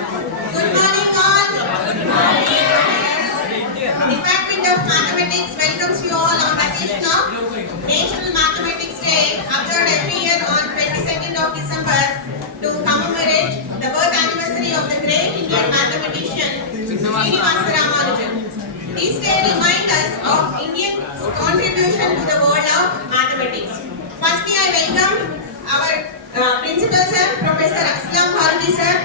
Good morning all. Department of Mathematics welcomes you all on occasion of National Mathematics Day, observed every year on 22nd of December to commemorate the birth anniversary of the great Indian mathematician Srinivasa Ramanujan. This day reminds us of India's contribution to the world of mathematics. Firstly, I welcome our principal sir, Professor Aslam Farooqi sir.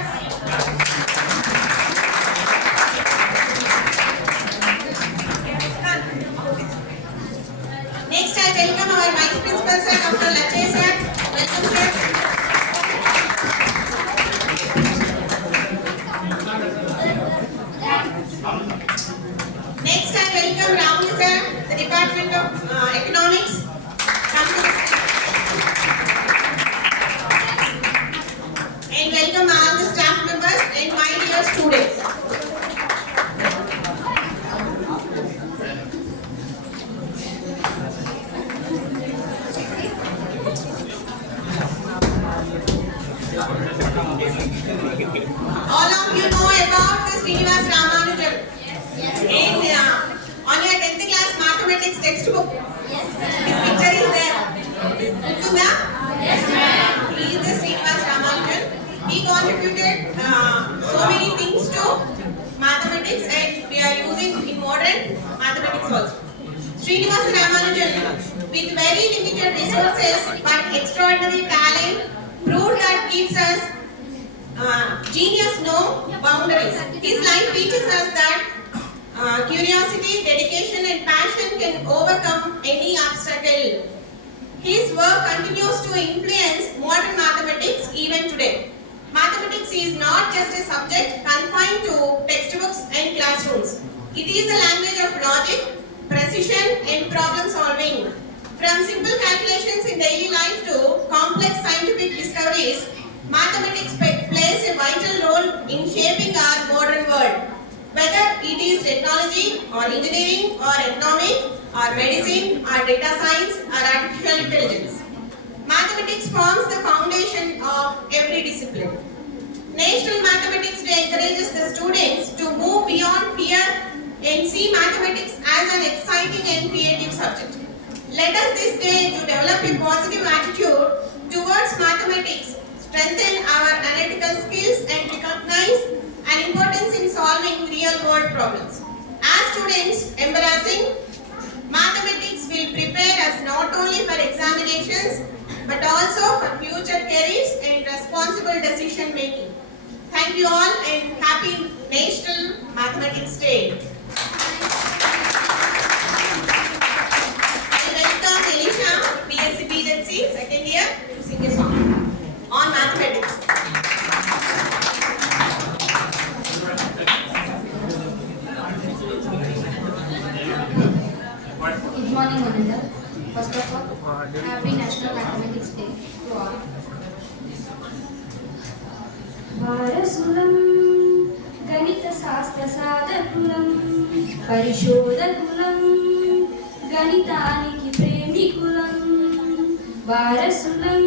Next, I welcome our Vice Principal sir, Dr. Lachey sir. Welcome sir. Next, I welcome Rahul sir, the Department of Economics. And welcome all the staff members and my dear students. All of you know about the Srinivasa Ramanujan. And on your 10th class mathematics textbook, his picture is there. Yes, ma'am. He is the Srinivasa Ramanujan. He contributed so many things to mathematics, and we are using in modern mathematics also. Srinivasa Ramanujan, with very limited resources but extraordinary talent, proved that gives us genius no boundaries. His life teaches us that curiosity, dedication and passion can overcome any obstacle. His work continues to influence modern mathematics even today. Mathematics is not just a subject confined to textbooks and classrooms. It is the language of logic, precision and problem solving. From simple calculations in daily life to complex scientific discoveries, mathematics plays a vital role in shaping our modern world. Whether it is technology or engineering or economics or medicine or data science or artificial intelligence, mathematics forms the foundation of every discipline. National Mathematics Day encourages the students to move beyond fear and see mathematics as an exciting and creative subject. Let us this day to develop a positive attitude towards mathematics, strengthen our analytical skills and recognize an importance in solving real-world problems. As students embracing mathematics will prepare us not only for examinations but also for future careers and responsible decision making. Thank you all and happy National Mathematics Day. I welcome Elisha, BSc BZC, second year, to sing a song on mathematics. Good morning, Ananda. First of all, Happy National Mathematics Day to all. వారసులం గణిత శాస్త్ర సాధకులం పరిశోధకులం గణితానికి ప్రేమికులం వారసులం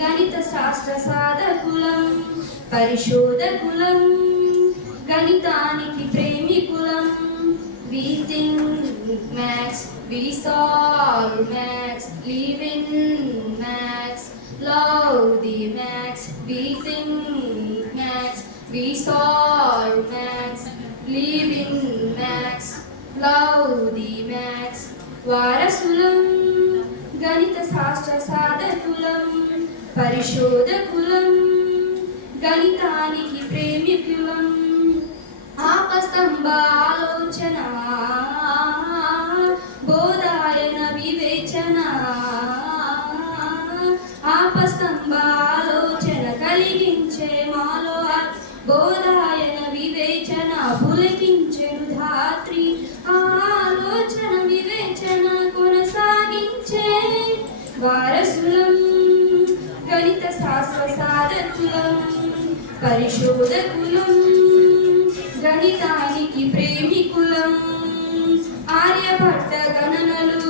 గణిత శాస్త్ర సాధకులం పరిశోధకులం గణితానికి ప్రేమికులం. We think maths, we solve maths, live in maths, love the maths. We think maths, we solve maths, live in maths, love the maths. వారసులం గణిత శాస్త్ర సాధకులం పరిశోధకులం గణితానికి ప్రేమికులం. ఆపస్తంభ ఆలోచన బోధాయన వివేచన ఆపస్తంభ ఆలోచన కలిగించే మాలో బోధాయన వివేచన పులకించెను ధాత్రి ఆలోచన వివేచన కొనసాగించే వారసులం గణిత శాస్త్ర సాధకులం పరిశోధకులం గణితానికి ప్రేమికులం. ఆర్యభట్ట గణనలు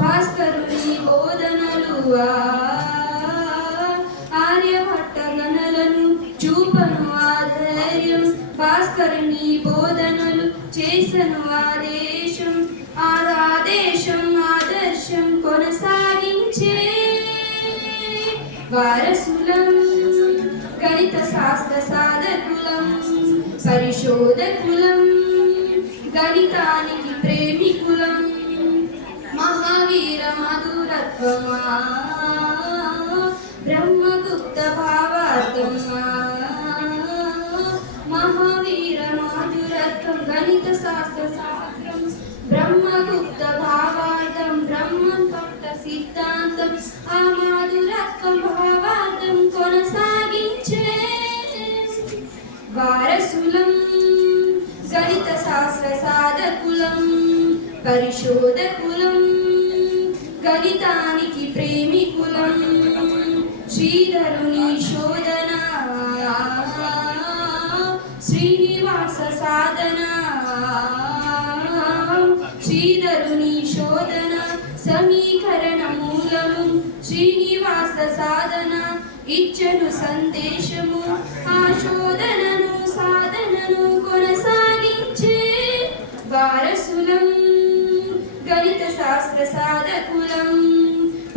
భాస్కరుని బోధనలు ఆర్యభట్ట గణనలు భాస్కరుని బోధనలు చేసను ఆదేశం ఆదర్శం కొనసాగించే వారసులం గణిత శాస్త్ర సాధకులం పరిశోధకులం గణితానికి ప్రేమికులం మహావీర మధురత్వమా బ్రహ్మగుప్త భావార్థమా మహావీర మధురత్వం గణిత శాస్త్ర శాస్త్రం బ్రహ్మగుప్త భావార్థం బ్రహ్మం పట్ట సిద్ధాంతం ఆ మాధురత్వం భావార్థం కొనసాగించే వారసులం గణిత శాస్త్ర సాధకులం పరిశోధకులం గణితానికి ప్రేమికులం శ్రీధరుని శోధన శ్రీనివాస సాధన శ్రీధరుని శోధన సమీకరణ మూలము శ్రీనివాస సాధన ఇచ్చను సందేశము ఆ శోధనను సాధనను కొనసాగించే వారసులం గణిత శాస్త్ర సాధకులం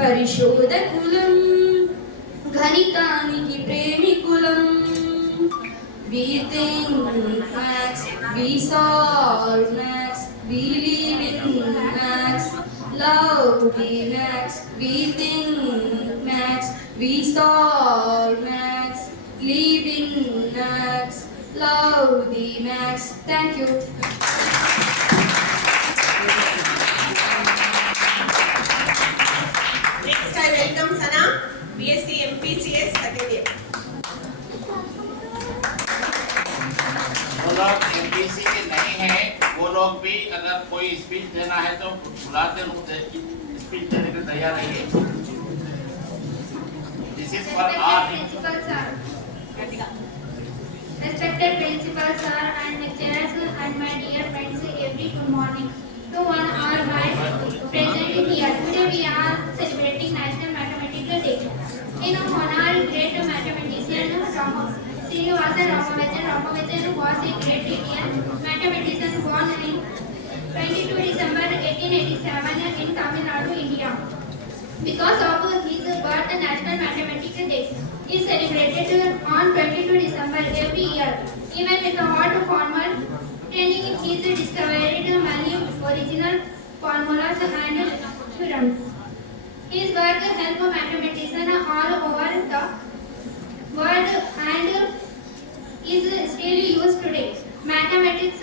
పరిశోధకులం గణితానికి ప్రేమికులం We think maths, we solve maths, we live in maths, love the maths. We think maths, we solve maths, live in maths, love the maths. Thank you. Next, I welcome Sana, BSc MPCS second year. वो लोग MPC के नहीं हैं, वो लोग भी अगर कोई स्पीच देना है तो बुलाते स्पीच देने के तैयार रहिए। This is for our Principal sir. Respected principal sir and lecturers and my dear friends, every good morning. To one hour by present here. Today we are celebrating National Mathematical Day. In honor great mathematician Srinivasa Ramanujan was a great Indian mathematician born in 22 December 1887 in Tamil Nadu, India. Because of his birth, National Mathematical Day is celebrated on 22 December every year. Even with a hot formal training, he discovered many original formulas and theorems. His work helped mathematicians all over the world and is still used today. Mathematics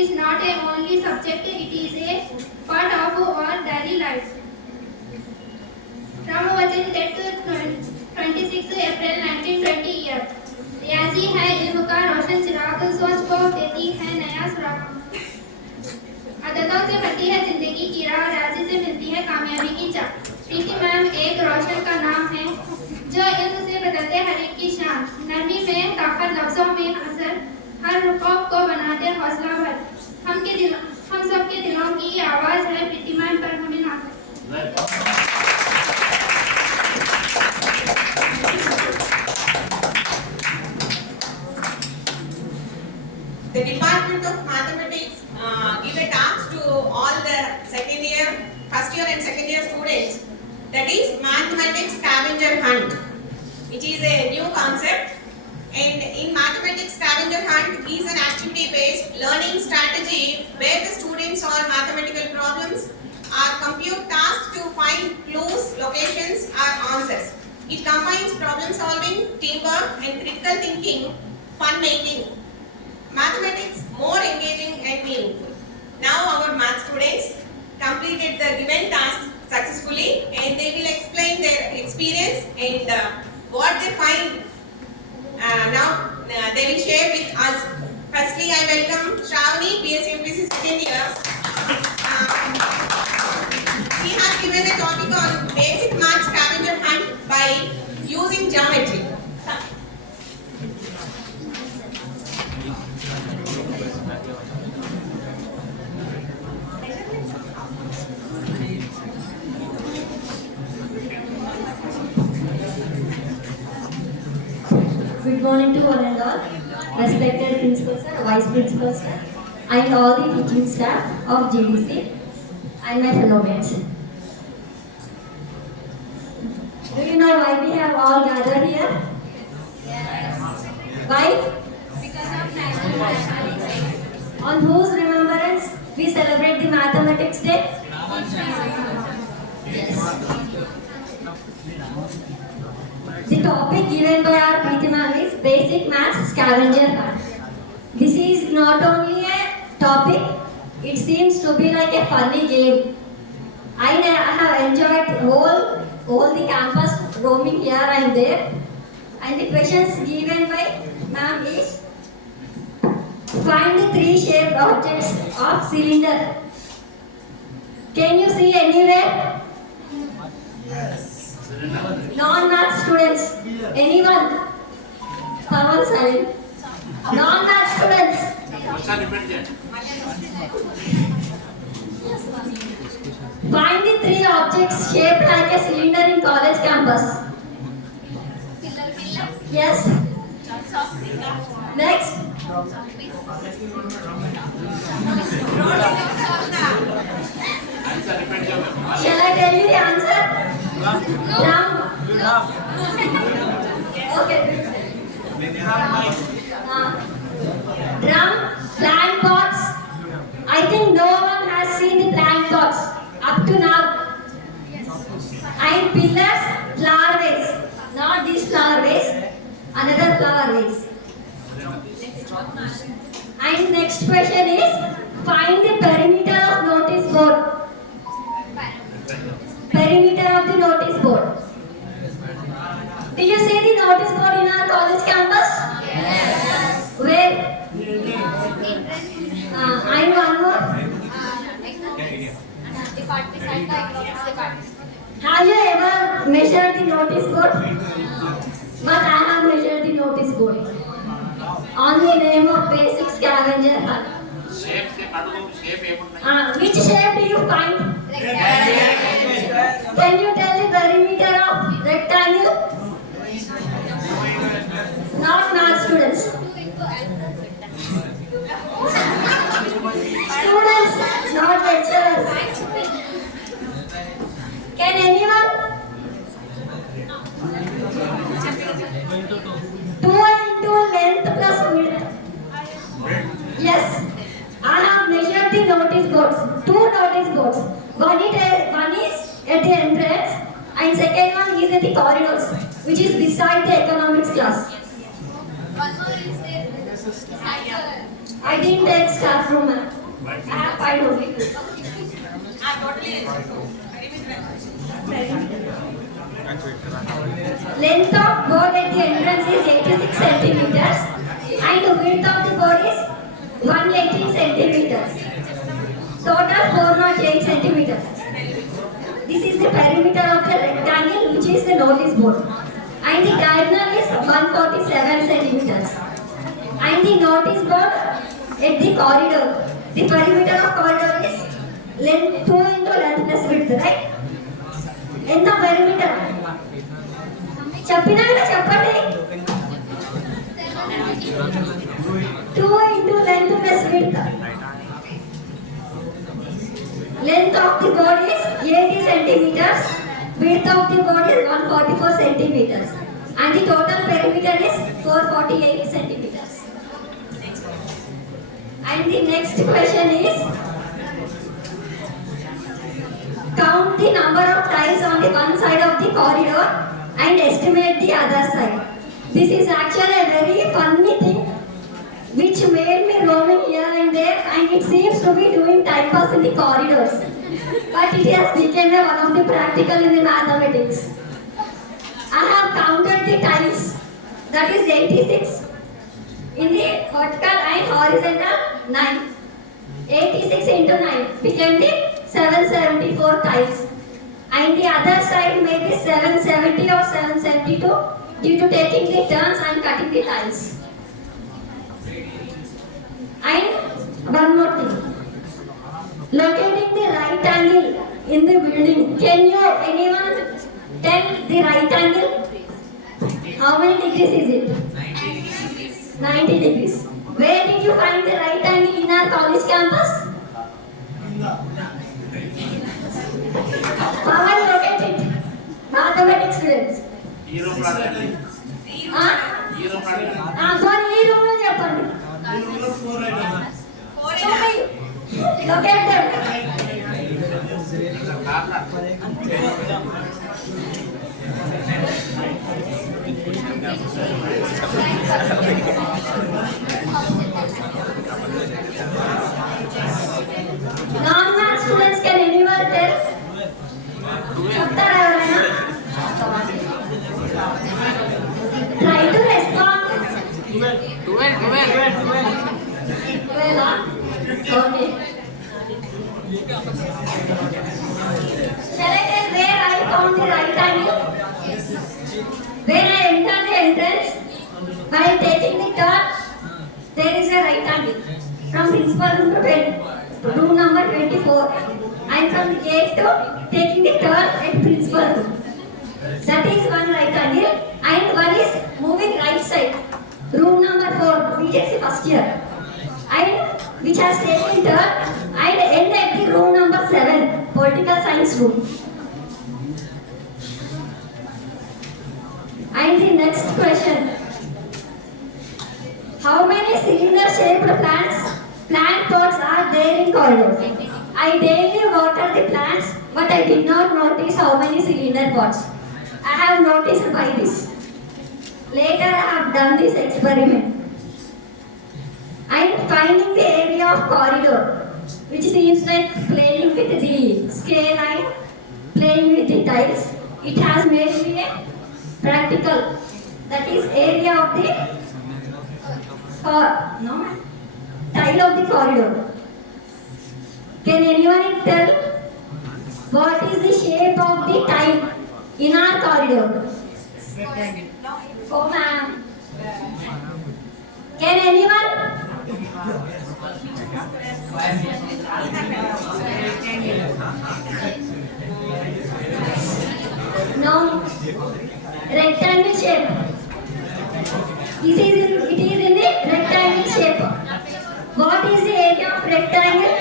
is not a only subject, it is a part of our daily lives. Ramanujan that 26 April 1920 year. रियाजी है इल्म का रोशन चिराग, सोच को देती है नया सुराग। आदतों से बढ़ती है जिंदगी की राह, रियाजी से मिलती है कामयाबी की चाह। प्रीति मैम एक रोशन का नाम है जो इल्म से बदलते हर एक की शान। नरमी में ताकत, लफ्जों में असर, हर रुकाव को बनाते हौसला भर। हम सबके दिलों की आवाज है प्रीति मैम पर हमें नाज़। The Department of Mathematics give a task to all the second year, first year and second year students. That is Mathematics Scavenger Hunt, which is a new concept. And in Mathematics Scavenger Hunt is an activity-based learning strategy where the students solve mathematical problems, are compute tasks to find clues, locations, or answers. It combines problem solving, teamwork, and critical thinking, fun making. Mathematics more engaging and meaningful. Now our math students completed the given task successfully and they will explain their experience and what they find. Now they will share with us. Firstly, I welcome Shravani, BSc MPC second year. He has given a topic on basic math scavenger hunt by using geometry. Good morning to one and all. respected principal sir, vice principal sir, and all the teaching staff of GDC and my fellow mates. Do you know why we have all gathered here? Why? Because of National Mathematics Day. On whose remembrance we celebrate the Mathematics Day? The topic given by our Preeti ma'am is Basic Maths Scavenger Hunt. This is not only a topic, it seems to be like a funny game. I have enjoyed all the campus roaming here and there, and the questions given by ma'am is find the three shaped objects of cylinder. Can you see anywhere? Non-math students. Anyone? Someone silent. Non-math students. Question repeat. Find the three objects shaped like a cylinder in college campus. Pillar. Yes. Next. Answer repeat. Shall I tell you the answer? Drum. Okay. Drum, plant pots. I think no one has seen the plant pots up to now. And pillars, flower vase. Not this flower vase, another flower vase. And next question is find the perimeter of notice board. Perimeter of the notice board. Do you see the notice board in our college campus? Yes. Where? And one more. Have you ever measured the notice board? But I have measured the notice board. On the name of Basic Scavenger Hunt. Which shape do you find? Can you tell the perimeter of rectangle? Not math students. Students, not lecturers. Can anyone? 2 into length plus width. Yes. I have measured the notice boards. 2 notice boards. One is at the entrance and second one is at the corridors, which is beside the economics class. One more is there. I didn't take staff room. I have 5 only. Totally. Length of board at the entrance is 86 centimeters and the width of the board is 180 centimeters. Total 408 centimeters. This is the perimeter of the rectangle, which is the notice board. And the diagonal is 147 centimeters. And the notice board at the corridor. The perimeter of corridor is length 2 into length plus width, right? ఎంత perimeter? చెప్పినా కదా చెప్పండి. 2 into length plus width. Length of the board is 80 centimeters. Width of the board is 144 centimeters. And the total perimeter is 448 centimeters. And the next question is count the number of tiles on the one side of the corridor and estimate the other side. This is actually a very funny thing which made me roaming here and there, and it seems to be doing time pass in the corridors. But it has become one of the practical in the mathematics. I have counted the tiles, that is 86 in the vertical and horizontal 9. 86 into 9 became the 774 tiles, and the other side may be 770 or 772 due to taking the turns and cutting the tiles. And one more thing, locating the right angle in the building. Can you anyone tell the right angle? How many degrees is it? 90 degrees. Where did you find the right angle in our college campus? How are you located? Mathematics students. ఈ room లో అడగండి. Ah? ఈ room లో అడగండి. Sorry, ఈ room లో చెప్పండి. Show me. Locate them. Corner. Non-math students, can anyone tell? చెప్తారా ఎవరైనా? Try to respond. 12 ah? Okay. Shall I tell where I found the right angle? When I enter the entrance, while taking the turn, there is a right angle. From principal room to room number 24. And from the gate to taking the turn at principal room. That is one right angle. And one is moving right side. Room number 4, BTC first year. And which has taken turn and end at the room number 7, political science room. And the next question. How many cylinder shaped plant pots are there in corridor? I daily water the plants, but I did not notice how many cylinder pots. I have noticed by this. Later I have done this experiment. I am finding the area of corridor, which seems like playing with the scale line, playing with the tiles. It has made me a practical, that is area of the tile of the corridor. Can anyone tell what is the shape of the tile in our corridor? Oh ma'am. Can anyone? No. Rectangle shape. It is in the rectangle shape. What is the area of rectangle?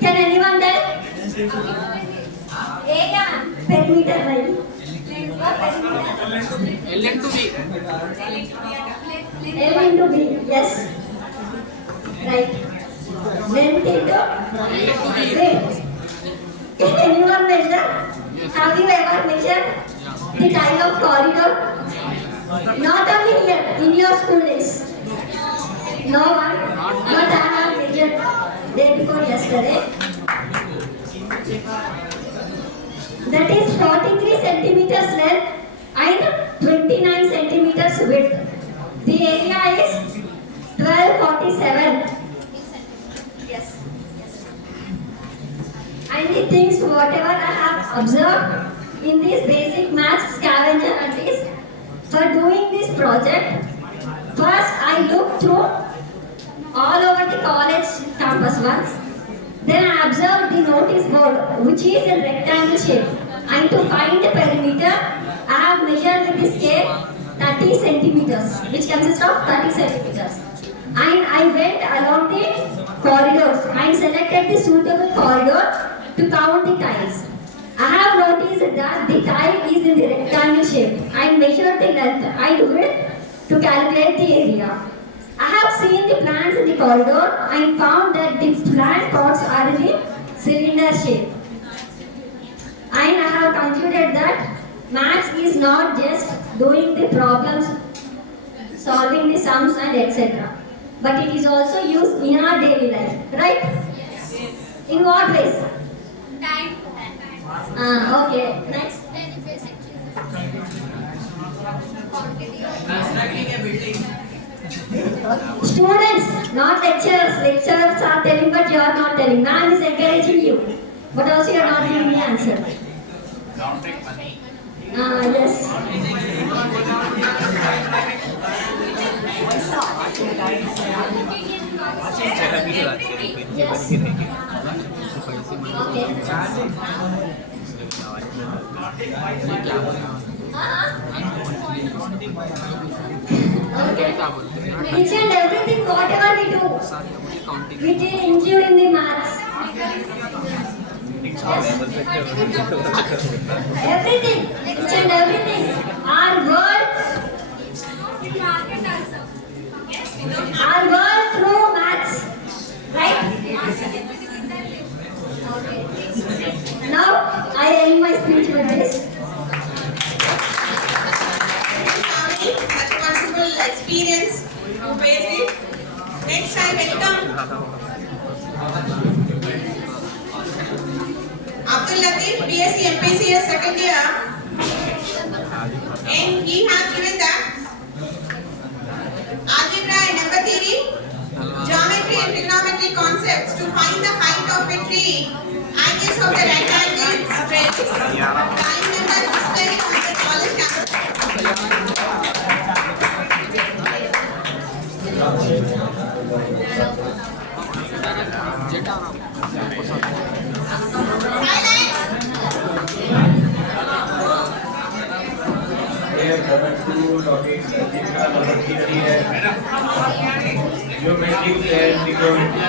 Can anyone tell? Area perimeter line. L into B. L into B. Yes. Right. Length into width. Can anyone measure? Have you ever measured the tile of corridor? Not only here, in your school days. No one, but I have measured day before yesterday. That is 43 centimeters length and 29 centimeters width. The area is 1247. Yes. And the things whatever I have observed in this basic maths scavenger hunt is, for doing this project, first I looked through all over the college campus once. Then I observed the notice board, which is in rectangle shape. And to find the perimeter, I have measured with the scale 30 centimeters, which consists of 30 centimeters. And I went along the corridors and selected the suitable corridor to count the tiles. I have noticed that the tile is in the rectangle shape. I measured the length and width to calculate the area. I have seen the plants in the corridor and found that the plant pots are in the cylinder shape. And I have concluded that maths is not just doing the problems, solving the sums and etc. But it is also used in our daily life, right? In what ways? Time. Okay. Next. Students, not lecturers. Lecturers are telling, but you are not telling. Man is encouraging you, but also you are not giving the answer. Counting money. Yes. Yes. Okay. Okay. Each and everything, whatever we do, which is included in the maths. Everything, each and everything. Our world through maths, right? Now I end my speech with this. Such a wonderful experience to face it. Next I welcome Abdul Latif, BSc MPCS second year, and he has given that algebra and number theory, geometry and trigonometry concepts to find the height of a tree, angles of the right angle, straight, time numbers displayed on the college campus. Topics जिनका number 3 है geometrics and trigonometry.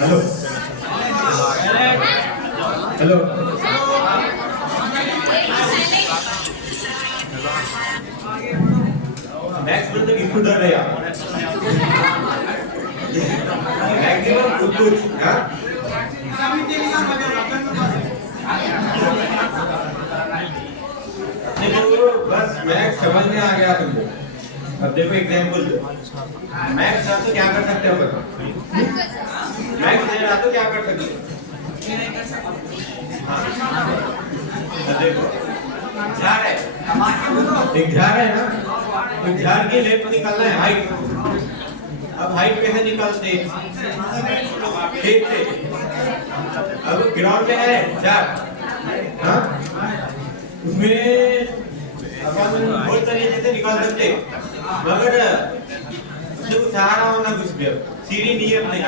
Hello hello max बोलते किसको डर रहे आप? Maximum कुछ हाँ देखो बस मैक्स समझ में आ गया तुमको। अब देखो एग्जांपल मैक्स आप तो क्या कर सकते हो? मैक्स नहीं आता तो क्या कर सकते हो? अब देखो झाड़ है, एक झाड़ है ना, तो झाड़ की लेंथ निकालना है हाइट। अब हाइट कैसे निकालते हैं? ठीक से। अब ग्राउंड में है झाड़, हाँ उसमें अपन बहुत तरीके से निकाल सकते हैं, मगर उससे कुछ सहारा होना कुछ भी। सीढ़ी नहीं है अपने,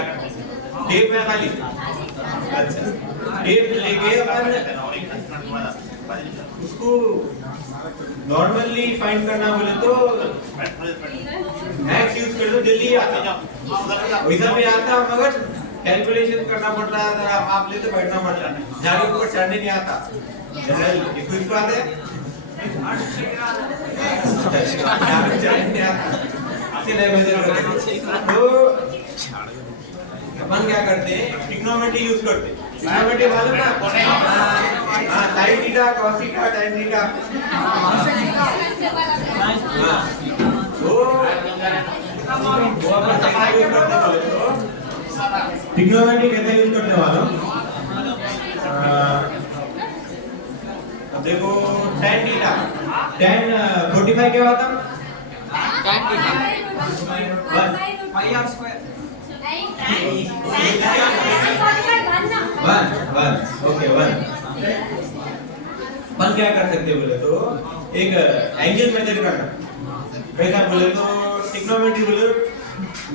टेप है खाली। अच्छा टेप लेके अपन उसको नॉर्मली फाइंड करना बोले तो मैक्स यूज कर दो, जल्दी आता है वैसा भी आता, मगर कैलकुलेशन करना पड़ता है, आप लेते बैठना पड़ता है, झाड़ी के ऊपर चढ़ने नहीं आता। जनरल कुछ बात है तो अपन क्या करते हैं? ट्रिग्नोमेट्री यूज करते हैं। ट्रिग्नोमेट्री मालूम ना? हाँ sine theta, cos theta, tan theta. वो अपन कैसे यूज करते बोले तो ट्रिग्नोमेट्री कैसे यूज करने वाला? देखो tan थीटा, tan 45 क्या होता? tan थीटा 1 ओके 1 क्या कर सकते बोले तो एक एंगल मेजर करना। कैसा बोले तो ट्रिग्नोमेट्री बोले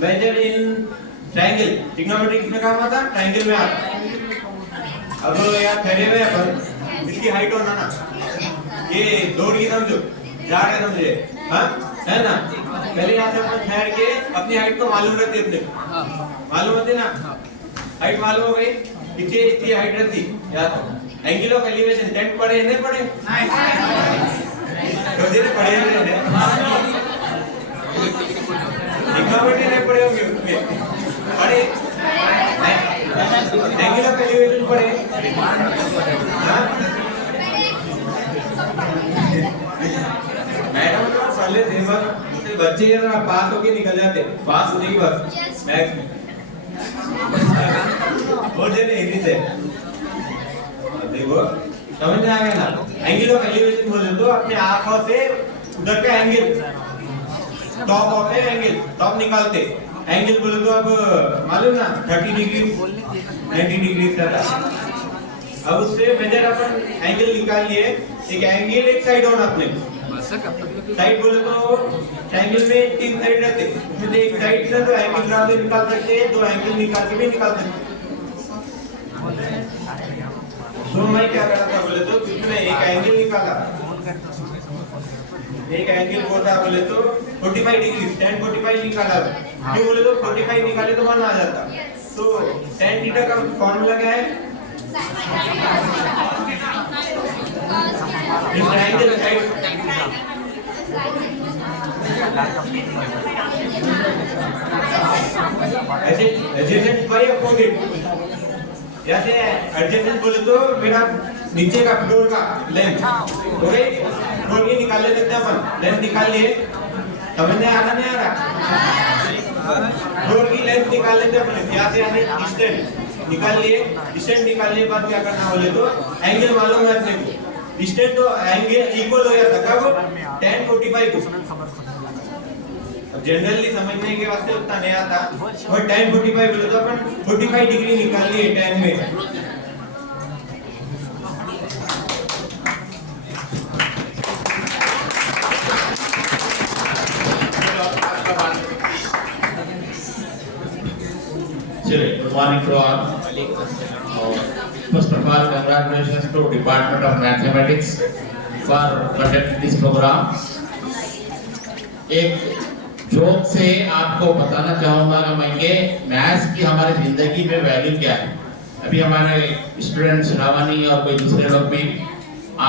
मेजर इन ट्रायंगल। ट्रिग्नोमेट्री किसमें काम आता? ट्रायंगल में आता। अब यार खड़े हुए अपन, इसकी हाइट होना ना, ये दौड़ की समझो, जा रहे समझे, हाँ है ना? पहले यहाँ से अपन ठहर के अपनी हाइट को मालूम रहती है अपने, मालूम होती ना? हाइट मालूम हो गई, इतनी हाइट रहती या तो एंगल ऑफ एलिवेशन 10 पढ़े नहीं पढ़े? तो जी ने पढ़े नहीं ट्रिग्नोमेट्री नहीं पढ़े होंगे उसमें, पढ़े एंगल ऑफ एलिवेशन पढ़े, हाँ मैडम तो पहले दिमाग से बच्चे ना पास होके निकल जाते, पास नहीं बस मैथ्स में वो देने हिंदी से देखो समझ में आ गया ना? एंगल ऑफ एलिवेशन बोले तो अपने आंखों से उधर का एंगल, टॉप ऑफ है एंगल, टॉप निकालते। एंगल बोले तो अब मालूम ना 30 डिग्री 90 डिग्री रहता। अब उससे मेजर अपन एंगल निकाल लिए, एक एंगल एक साइड होना अपने साइड बोले तो ट्रायंगल में 3 साइड रहते, उसमें एक साइड से तो एंगल निकाल सकते हैं, 2 एंगल निकाल के भी निकाल सकते हैं। तो मैं क्या करा था बोले तो इसमें एक एंगल निकाला, एक एंगल होता बोले तो 45 डिग्री tan 45 निकाला क्यों बोले तो 45 निकाले तो 1 आ जाता। तो tan थीटा का फॉर्मूला क्या है? इस ट्रायंगल साइड ऐसे एडजेसेंट बाय अपोजिट, जैसे एडजेसेंट बोले तो मेरा नीचे का फ्लोर का लेंथ हो गई, फ्लोर की निकाल ले सकते हैं अपन, लेंथ निकाल लिए, समझ में आ रहा नहीं आ रहा? फ्लोर की लेंथ निकाल लेते हैं अपन, यहाँ से यानी डिस्टेंस निकाल लिए, डिस्टेंस निकालने के बाद क्या करना बोले तो एंगल मालूम है अपने को, डिस्टेंस तो एंगल इक्वल हो जाता कब? tan 45 को। अब जनरली समझने के वास्ते उतना नहीं आता, और tan 45 बोले तो अपन 45 डिग्री निकाल लिए tan में। Good morning to all. First of all, congratulations to Department of Mathematics for conducting this program. एक जोक से आपको बताना चाहूँगा कि मैं ये मैथ्स की हमारी जिंदगी में वैल्यू क्या है। अभी हमारे स्टूडेंट श्रावणी और कोई दूसरे लोग भी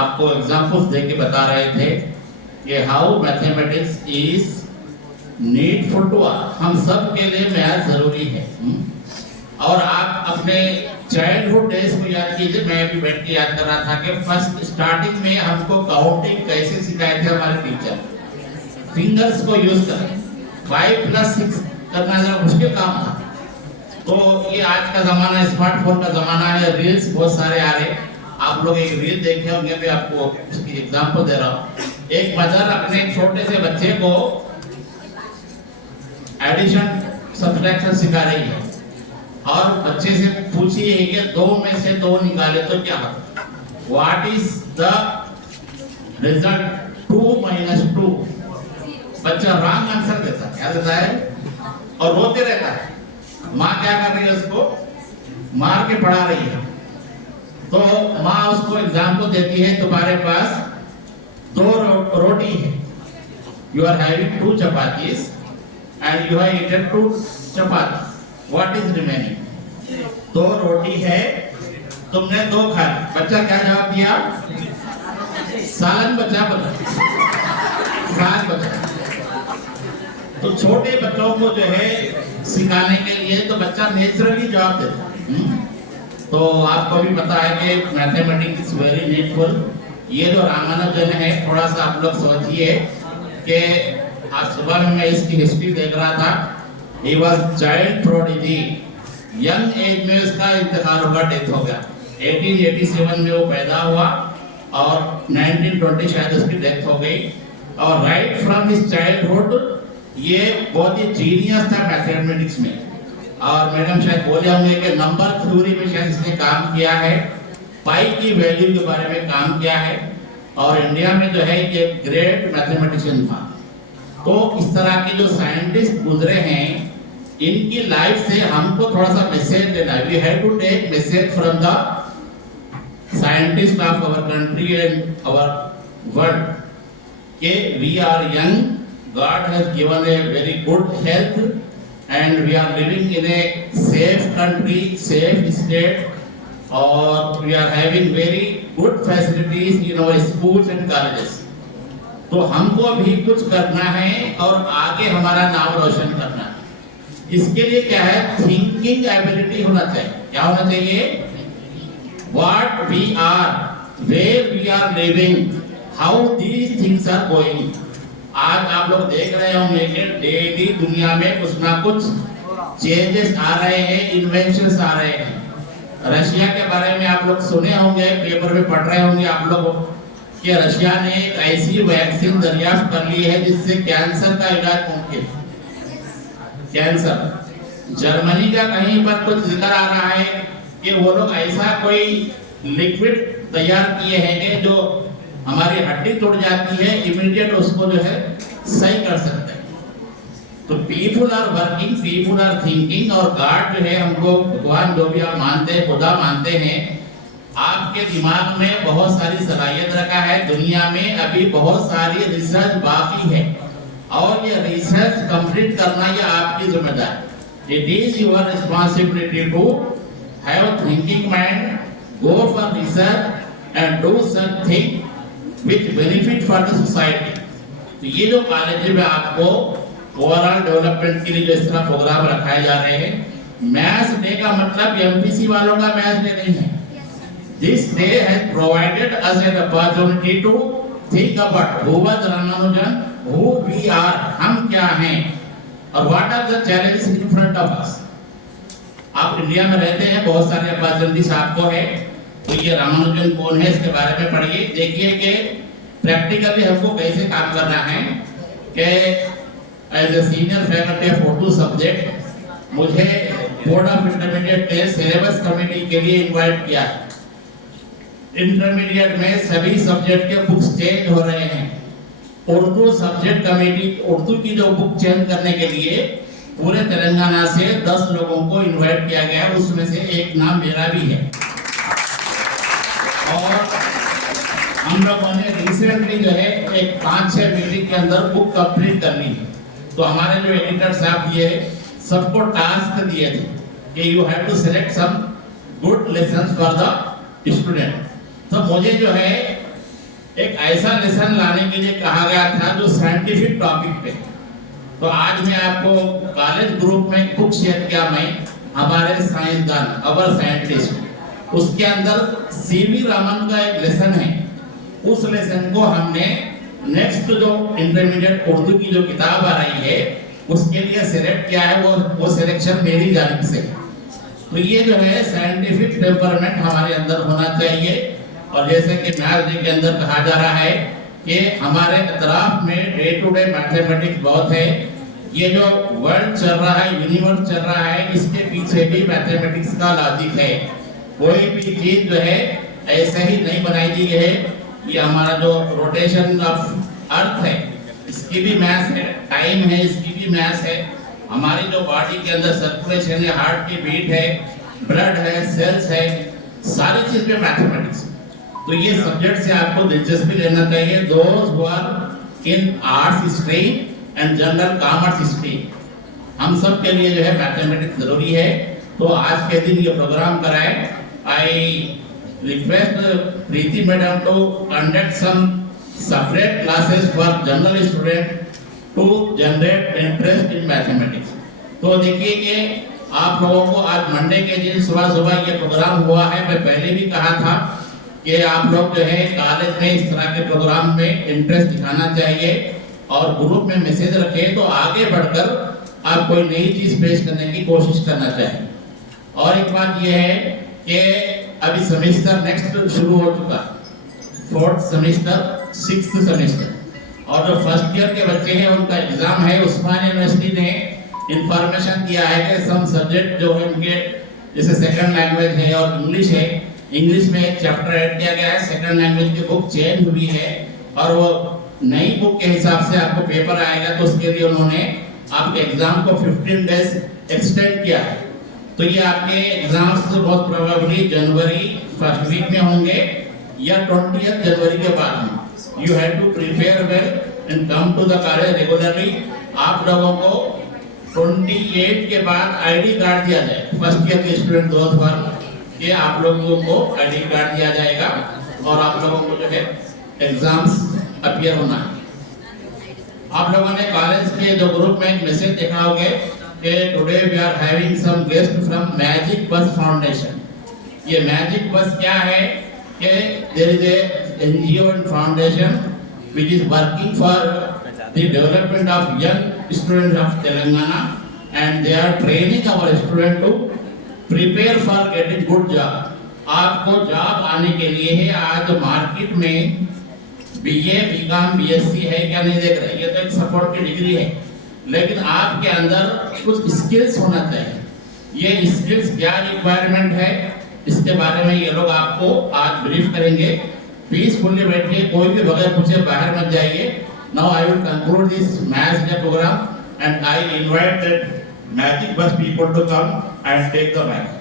आपको एग्जाम्पल्स दे के बता रहे थे कि how mathematics is needful to us. हम सब के लिए मैथ जरूरी है। और आप अपने चाइल्डहुड डेज को याद कीजिए, मैं भी बैठ के याद कर रहा था कि फर्स्ट स्टार्टिंग में हमको काउंटिंग कैसे सिखाए थे हमारे टीचर, फिंगर्स को यूज कर 5 + 6 करना जरा मुश्किल काम था। तो ये आज का जमाना स्मार्टफोन का जमाना है, रील्स बहुत सारे आ रहे। आप लोग एक रील देखे होंगे, मैं आपको उसकी एग्जांपल दे रहा हूँ। एक मदर अपने छोटे से बच्चे को एडिशन सब्ट्रैक्शन सिखा रही है और बच्चे से पूछी है कि 2 में से 2 निकाले तो क्या होगा, व्हाट इज द रिजल्ट 2 - 2। बच्चा रॉन्ग आंसर देता है, क्या देता है, और रोते रहता है। माँ क्या कर रही है, उसको मार के पढ़ा रही है। तो माँ उसको एग्जाम्पल देती है, तुम्हारे पास 2 रोटी है, you are having 2 chapatis and you have eaten 2 chapati, what is remaining? 2 रोटी है, तुमने 2 खा ली। बच्चा क्या जवाब दिया? सालन बचा, साग बचा। तो छोटे बच्चों को जो है सिखाने के लिए तो बच्चा नेचुरली जवाब देता है। तो आपको भी पता है कि मैथमेटिक्स इज वेरी नीडफुल। ये जो रामानुजन है, थोड़ा सा आप लोग समझिए कि आज सुबह में मैं इसकी हिस्ट्री देख रहा था। He was child prodigy, young age में उसका इंतकाल हुआ, डेथ हो गया। 1887 में वो पैदा हुआ और 1920 शायद उसकी डेथ हो गई। और राइट फ्रॉम हिज चाइल्डहुड ये बहुत ही जीनियस था मैथमेटिक्स में। और मैडम शायद बोले होंगे कि नंबर थ्योरी में शायद इसने काम किया है, पाई की वैल्यू के बारे में काम किया है, और इंडिया में जो है ये ग्रेट मैथमेटिशियन था। तो इस तरह के जो साइंटिस्ट गुजरे हैं, इनकी लाइफ से हमको थोड़ा सा मैसेज देना है। We have to take message from the scientist of our country and our world के we are young, God has given a very good health and we are living in a safe country, safe state, और we are having very good facilities in our schools and colleges. तो हमको भी कुछ करना है और आगे हमारा नाम रोशन करना है। इसके लिए क्या है, थिंकिंग एबिलिटी होना चाहिए। क्या होना चाहिए? What we are, where we are living, how these things are going. आज आप लोग देख रहे होंगे कि डेली दुनिया में कुछ ना कुछ चेंजेस आ रहे हैं, इन्वेंशंस आ रहे हैं। रशिया के बारे में आप लोग सुने होंगे, पेपर में पढ़ रहे होंगे आप लोग कि रशिया ने एक ऐसी वैक्सीन दरियाफ्त कर ली है जिससे कैंसर का इलाज मुमकिन है। कैंसर, जर्मनी का कहीं पर कुछ जिक्र आ रहा है कि वो लोग ऐसा कोई लिक्विड तैयार किए हैं कि जो हमारी हड्डी तोड़ जाती है, इमीडिएट उसको जो है सही कर सकते हैं। तो people are working, people are thinking, और गॉड जो है हमको, भगवान जो भी आप मानते हैं, खुदा मानते हैं, आपके दिमाग में बहुत सारी सलाहियत रखा है। दुनिया में अभी बहुत सारी रिसर्च बाकी है और ये रिसर्च कंप्लीट करना ये आपकी जिम्मेदारी। It is your responsibility to have thinking mind, go for research and do something which benefit for the society. तो ये जो कॉलेज में आपको ओवरऑल डेवलपमेंट के लिए जो इस तरह प्रोग्राम रखाए जा रहे हैं, मैथ्स डे का मतलब एमपीसी वालों का मैथ्स डे नहीं है। This day has provided us an opportunity to think about who was Ramanujan, who we are, हम क्या हैं और what are the challenges in front of us। आप इंडिया में रहते हैं, बहुत सारे अपॉर्चुनिटीज आपको है, तो ये रामानुजन कौन है इसके बारे में पढ़िए। देखिए कि प्रैक्टिकली हमको कैसे काम करना है कि as a senior faculty of Urdu subject मुझे board of intermediate test syllabus committee के लिए इनवाइट किया। इंटरमीडिएट में सभी सब्जेक्ट के बुक्स चेंज हो रहे हैं। उर्दू सब्जेक्ट कमेटी उर्दू की जो बुक चेंज करने के लिए पूरे तेलंगाना से 10 लोगों को इनवाइट किया गया है, उसमें से एक नाम मेरा भी है। और हम लोगों ने रिसेंटली जो है एक 5-6 मीटिंग के अंदर बुक कंप्लीट कर ली है। तो हमारे जो एडिटर साहब दिए सबको टास्क दिए थे कि you have to select some good lessons for the student. तो मुझे जो है एक ऐसा लेसन लाने के लिए कहा गया था जो साइंटिफिक टॉपिक पे। तो आज मैं आपको कॉलेज ग्रुप में बुक शेयर किया, मैं हमारे साइंसदान अवर साइंटिस्ट, उसके अंदर सीवी रामन का एक लेसन है। उस लेसन को हमने नेक्स्ट जो इंटरमीडिएट उर्दू की जो किताब आ रही है उसके लिए सिलेक्ट किया है। वो सिलेक्शन मेरी जानिब से। तो ये जो है साइंटिफिक टेम्परमेंट हमारे अंदर होना चाहिए। और जैसे कि मैथ्स डे के अंदर कहा जा रहा है कि हमारे इतराफ में डे टू डे मैथमेटिक्स बहुत है। ये जो वर्ल्ड चल रहा है, यूनिवर्स चल रहा है, इसके पीछे भी मैथमेटिक्स का लॉजिक है। कोई भी चीज जो है ऐसे ही नहीं बनाई गई है। ये हमारा जो रोटेशन ऑफ अर्थ है इसकी भी मैथ्स है, टाइम है इसकी भी मैथ्स है, हमारी जो बॉडी के अंदर सर्कुलेशन है, हार्ट की बीट है, ब्लड है, सेल्स है, सारी चीज में मैथमेटिक्स। तो ये सब्जेक्ट से आपको दिलचस्पी लेना चाहिए। Those who are in arts stream and general commerce stream, हम सब के लिए जो है मैथमेटिक्स जरूरी है। तो आज के दिन ये प्रोग्राम कराए। I request Preeti madam to conduct some separate classes for general student to generate interest in mathematics। तो देखिए कि आप लोगों को आज मंडे के दिन सुबह सुबह ये प्रोग्राम हुआ है। मैं पहले भी कहा था कि आप लोग जो है कॉलेज में इस तरह के प्रोग्राम में इंटरेस्ट दिखाना चाहिए और ग्रुप में मैसेज रखें तो आगे बढ़कर आप कोई नई चीज पेश करने की कोशिश करना चाहिए। और एक बात यह है कि अभी सेमेस्टर नेक्स्ट शुरू हो चुका, 4th सेमेस्टर 6th सेमेस्टर, और जो फर्स्ट ईयर के बच्चे हैं उनका एग्जाम है। उस्मान यूनिवर्सिटी ने इंफॉर्मेशन दिया है कि सम सब्जेक्ट जो है उनके जैसे सेकंड लैंग्वेज है और इंग्लिश है, इंग्लिश में एक चैप्टर ऐड किया गया है, सेकंड लैंग्वेज की बुक चेंज हुई है और वो नई बुक के हिसाब से आपको पेपर आएगा। तो उसके लिए उन्होंने आपके एग्जाम को 15 डेज एक्सटेंड किया है। तो ये आपके एग्जाम्स बहुत प्रोबेबली जनवरी फर्स्ट वीक में होंगे या 20th जनवरी के बाद में। You have to prepare well and come to the college regularly. आप लोगों को 28 के बाद आईडी कार्ड दिया जाए फर्स्ट ईयर के स्टूडेंट दोस्त पर, ये आप लोगों को आईडी कार्ड दिया जाएगा और आप लोगों को जो है एग्जाम्स अपीयर होना है। आप लोगों ने कॉलेज के जो ग्रुप में एक मैसेज देखा होगा कि today we are having some guest from magic bus foundation. ये मैजिक बस क्या है कि there is a NGO and foundation which is working for the development of young students of Telangana and they are training our student to prepare for getting good job. आपको job आने के लिए है। आज market में बीए, बीकॉम, बीएससी है क्या नहीं देख रहे, ये तो एक सपोर्ट की डिग्री है, लेकिन आपके अंदर कुछ स्किल्स होना चाहिए। ये स्किल्स क्या रिक्वायरमेंट है इसके बारे में ये लोग आपको आज ब्रीफ करेंगे। पीसफुली बैठिए, कोई भी बगैर पूछे बाहर मत जाइए। Now I will conclude this maths day programme and I invite that magic bus people to come and take the mic.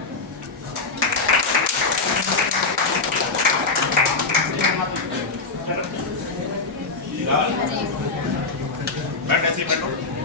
बैठ ऐसे ही बैठो